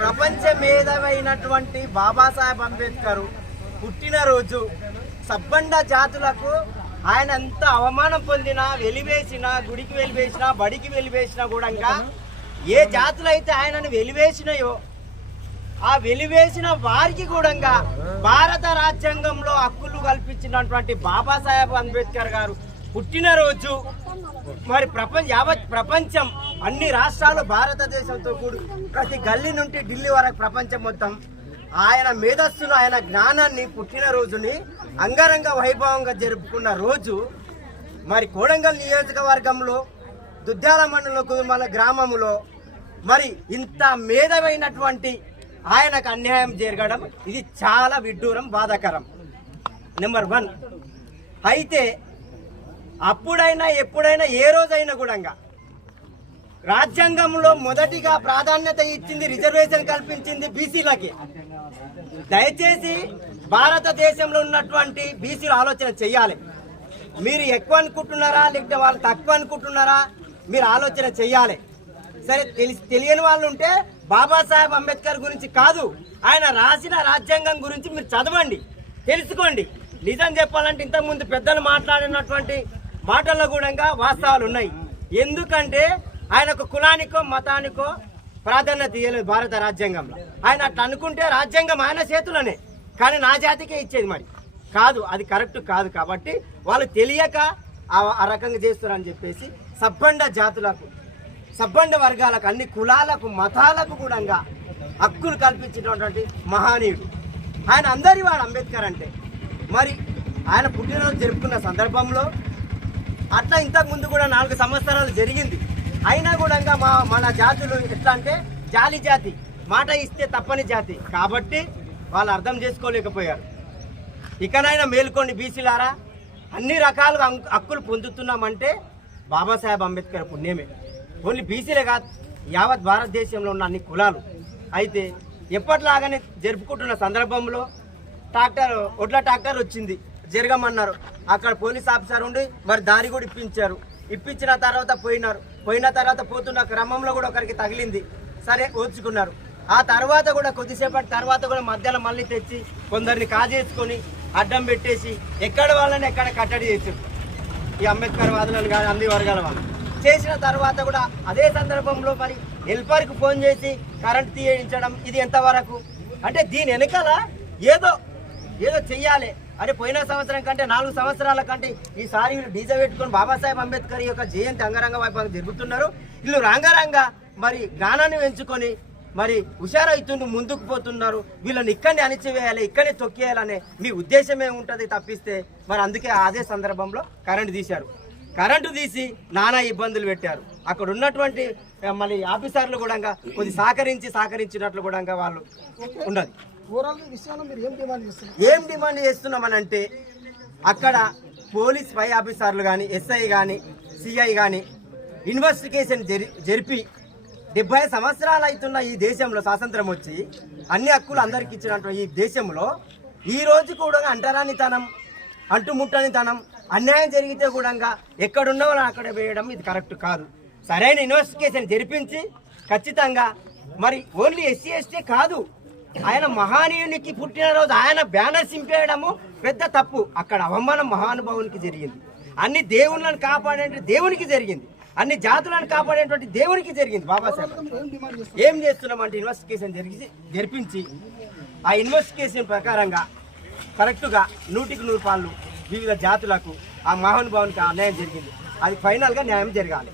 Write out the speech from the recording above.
ప్రపంచ మేధావైనటువంటి బాబాసాహెబ్ అంబేద్కర్ పుట్టినరోజు సబ్బండ జాతులకు ఆయన ఎంత అవమానం పొందినా, వెలివేసినా, గుడికి వెలివేసినా, బడికి వెలివేసినా కూడా ఏ జాతులైతే ఆయనను వెలివేసినాయో ఆ వెలివేసిన వారికి కూడా భారత రాజ్యాంగంలో హక్కులు కల్పించినటువంటి బాబాసాహెబ్ అంబేద్కర్ గారు పుట్టినరోజు మరి యావత్ ప్రపంచం, అన్ని రాష్ట్రాలు, భారతదేశంతో కూడి ప్రతి గల్లీ నుండి ఢిల్లీ వరకు ప్రపంచం మొత్తం ఆయన మేధస్సును, ఆయన జ్ఞానాన్ని, పుట్టినరోజుని అంగరంగ వైభవంగా జరుపుకున్న రోజు మరి కోడంగల్ నియోజకవర్గంలో దుద్యాల మండలం కుదుమల గ్రామంలో మరి ఇంత మేధమైనటువంటి ఆయనకు అన్యాయం జరగడం ఇది చాలా విడ్డూరం, బాధాకరం. నెంబర్ 1. అయితే అప్పుడైనా ఎప్పుడైనా ఏ రోజైనా కూడా రాజ్యాంగంలో మొదటిగా ప్రాధాన్యత ఇచ్చింది, రిజర్వేషన్ కల్పించింది బీసీలకి. దయచేసి భారతదేశంలో ఉన్నటువంటి బీసీలు ఆలోచన చెయ్యాలి. మీరు ఎక్కువ అనుకుంటున్నారా లేకపోతే వాళ్ళు తక్కువ అనుకుంటున్నారా మీరు ఆలోచన చెయ్యాలి. సరే, తెలియని వాళ్ళు ఉంటే బాబాసాహెబ్ అంబేద్కర్ గురించి కాదు, ఆయన రాసిన రాజ్యాంగం గురించి మీరు చదవండి, తెలుసుకోండి. నిజం చెప్పాలంటే ఇంతకుముందు పెద్దలు మాట్లాడినటువంటి మాటల్లో కూడా వాస్తవాలు ఉన్నాయి. ఎందుకంటే ఆయనకు కులానికో మతానికో ప్రాధాన్యత ఇవ్వలేదు భారత రాజ్యాంగంలో. ఆయన అట్లా అనుకుంటే రాజ్యాంగం ఆయన చేతులనే, కానీ నా జాతికే ఇచ్చేది. మరి కాదు, అది కరెక్ట్ కాదు. కాబట్టి వాళ్ళు తెలియక ఆ రకంగా చేస్తారని చెప్పేసి సబ్బండ జాతులకు, సబ్బండ వర్గాలకు, అన్ని కులాలకు, మతాలకు కూడా హక్కులు కల్పించినటువంటి మహానీయుడు ఆయన. అందరి వాడు అంబేద్కర్ అంటే. మరి ఆయన పుట్టినరోజు జరుపుకున్న సందర్భంలో అట్లా ఇంతకు ముందు కూడా 4 సంవత్సరాలు జరిగింది. అయినా కూడా మన జాతులు ఎట్లా అంటే జాలి జాతి, మాట ఇస్తే తప్పని జాతి. కాబట్టి వాళ్ళు అర్థం చేసుకోలేకపోయారు. ఇకనైనా మేల్కోండి బీసీలారా, అన్ని రకాలుగా హక్కులు పొందుతున్నామంటే బాబాసాహెబ్ అంబేద్కర్ పుణ్యమే. ఓన్లీ బీసీలే కాదు, యావత్ భారతదేశంలో ఉన్న అన్ని కులాలు. అయితే ఎప్పటిలాగానే జరుపుకుంటున్న సందర్భంలో ఒడ్ల ట్రాక్టర్ వచ్చింది, జరగమన్నారు. అక్కడ పోలీస్ ఆఫీసర్ ఉండి మరి దారి కూడా ఇప్పించారు. ఇప్పించిన తర్వాత పోయిన తర్వాత పోతున్న క్రమంలో కూడా ఒకరికి తగిలింది. సరే, ఓర్చుకున్నారు. ఆ తర్వాత కూడా కొద్దిసేపటి తర్వాత కూడా మధ్యలో మళ్ళీ తెచ్చి కొందరిని కాజేసుకొని అడ్డం పెట్టేసి ఎక్కడ వాళ్ళని ఎక్కడ కట్టడి చేశారు. ఈ అంబేద్కర్ వాదులను కానీ అన్ని వర్గాల వాళ్ళు చేసిన తర్వాత కూడా అదే సందర్భంలో మరి హెల్పర్కి ఫోన్ చేసి కరెంట్ తీయించడం, ఇది ఎంతవరకు అంటే దీని వెనకాల ఏదో చెయ్యాలి. అంటే పోయిన సంవత్సరం కంటే 4 సంవత్సరాల కంటే ఈసారి వీళ్ళు డీజే పెట్టుకొని బాబాసాహెబ్ అంబేద్కర్ యొక్క జయంతి అంగరంగ వైభవంగా జరుగుతున్నారు. వీళ్ళు రంగారంగా మరి జ్ఞానాన్ని పెంచుకొని మరి హుషారైతుండు ముందుకు పోతున్నారు. వీళ్ళని ఇక్కడిని అణిచివేయాలి, ఇక్కడిని తొక్కేయాలనే మీ ఉద్దేశమే ఉంటుంది తప్పిస్తే మరి అందుకే అదే సందర్భంలో కరెంటు తీశారు. కరెంటు తీసి నానా ఇబ్బందులు పెట్టారు. అక్కడ ఉన్నటువంటి మళ్ళీ ఆఫీసర్లు కూడా కొద్ది సహకరించినట్లు కూడా వాళ్ళు ఉండదు. ఏం డిమాండ్ చేస్తున్నామనంటే అక్కడ పోలీస్ పై ఆఫీసర్లు కానీ, ఎస్ఐ కానీ, సిఐ కానీ ఇన్వెస్టిగేషన్ జరిపి 70 సంవత్సరాలు అవుతున్న ఈ దేశంలో స్వాతంత్రం వచ్చి అన్ని హక్కులు అందరికి ఇచ్చినటువంటి ఈ దేశంలో ఈ రోజు కూడా అంటరానితనం, అంటుముట్టనితనం, అన్యాయం జరిగితే కూడా ఎక్కడున్న వాళ్ళని అక్కడ వేయడం ఇది కరెక్ట్ కాదు. సరైన ఇన్వెస్టిగేషన్ జరిపించి ఖచ్చితంగా మరి ఓన్లీ ఎస్సీ ఎస్టీ కాదు, ఆయన మహానీయునికి పుట్టినరోజు ఆయన బ్యానర్ సింపేయడము పెద్ద తప్పు. అక్కడ అవమానం మహానుభావునికి జరిగింది. అన్ని దేవుళ్ళను కాపాడే దేవునికి జరిగింది, అన్ని జాతులను కాపాడేటువంటి దేవునికి జరిగింది. బాబాసాహెబ్ ఏం చేస్తున్నామంటే ఇన్వెస్టిగేషన్ జరిపించి ఆ ఇన్వెస్టిగేషన్ ప్రకారంగా కరెక్ట్గా 100కి 100 పాళ్ళు వివిధ జాతులకు ఆ మహానుభావునికి అన్యాయం జరిగింది. అది ఫైనల్గా న్యాయం జరగాలి.